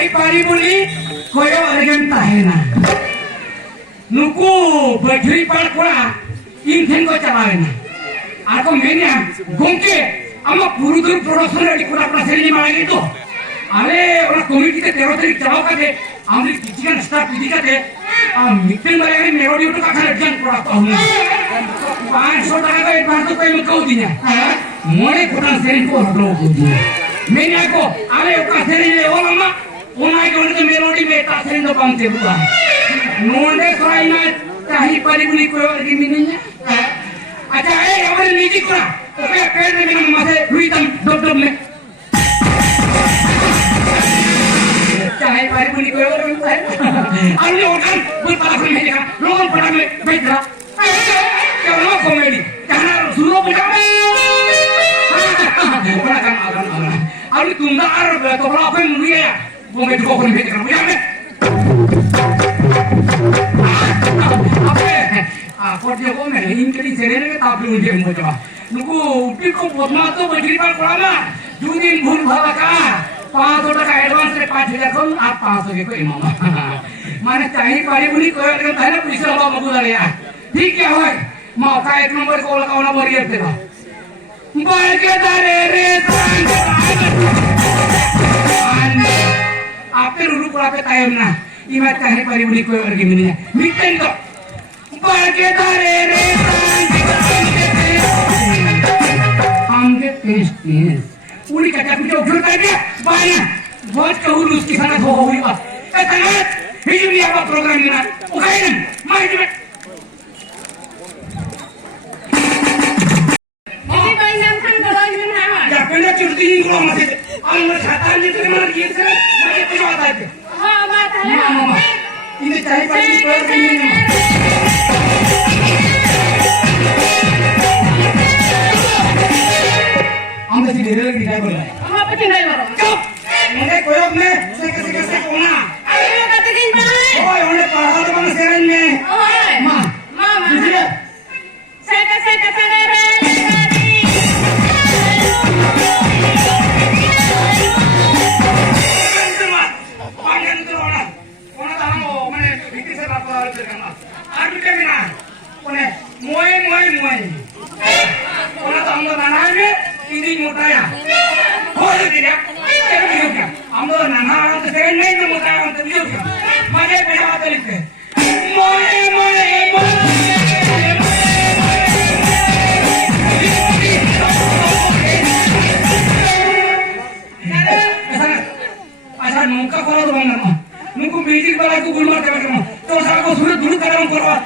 cai pari buli koyo argen tahena nuku bajri par kora inthen ko chalana ako menya gongke ama purudur production ready kora apna seri malagi to are ona committee te 13 tarik chalaw kate amri kichikan staff pidi kate मित्र मरे मेरोडी उठो का खाना जंग पड़ा तो हमने 500 टका का एडवांस तो पहले कहो दिया मोरे कोटा सेरिंग को हटलो को दिया मैंने को अरे का सेरिंग ले ओ मम्मा ओना के उनके मेरोडी में का सेरिंग तो पाऊं हुआ नोंडे थोड़ा ना चाही परिबुली कोई और की मिनी है अच्छा ए हमारे निजी कोना ओके पेड़ में बिना मसे रुई तम डब डब में चाहे परिबुली कोई और है अन्य orang berpalakan mereka, logon pada mereka. Kalau komedi, karena suruh mereka. Perakan alam. Alu tunda Arab, to kalau apa yang dia, komedi kau komedi mereka. Ya, apa dia komedi? Ini cerita ni tak perlu dia macam. Nuku, pikir kau mata tu berjiripan kurang. Judin bun bhalaka. 500 टका advance रे 5000 कोन आप 500 के कोई मामा माने चाही पारी बुली कोई अगर ताहे ना पैसा लो मगु दले यार ठीक क्या होय मौका एक नंबर को लगावना बरियर पे था बाल के दारे रे आपे रुरु पड़ा पे तायम ना इमा चाही पारी बुली कोई अगर गिमिनी है मिटन तो बाल के दारे रे हमके टेस्ट उड़ी का कुछ उठा करके बाया बहुत कहूँ उसकी साथ हो हुई बात ऐसा है हिजूरी आप प्रोग्राम में ना उखाए ना मार दे इसी कोई नाम खान करो इन है या पहले चुटकी नहीं करो मत और मैं खाता नहीं तेरे मन ये से मुझे कुछ बात है हां बात है मामा इन्हें चाय पानी पर नहीं हम तो सीधे लग दिखाई बोला हम पे नहीं करो चुप मुझे कोई अपने से कोना अरे ये कहते कि नहीं ओए उन्हें पढ़ा तो मैंने सेरेन में ओए मां मामा दूसरे से रे nungka kalau tu bang nama, nungku bijik bala tu gulma teman teman, terus aku suruh dulu kadang korban,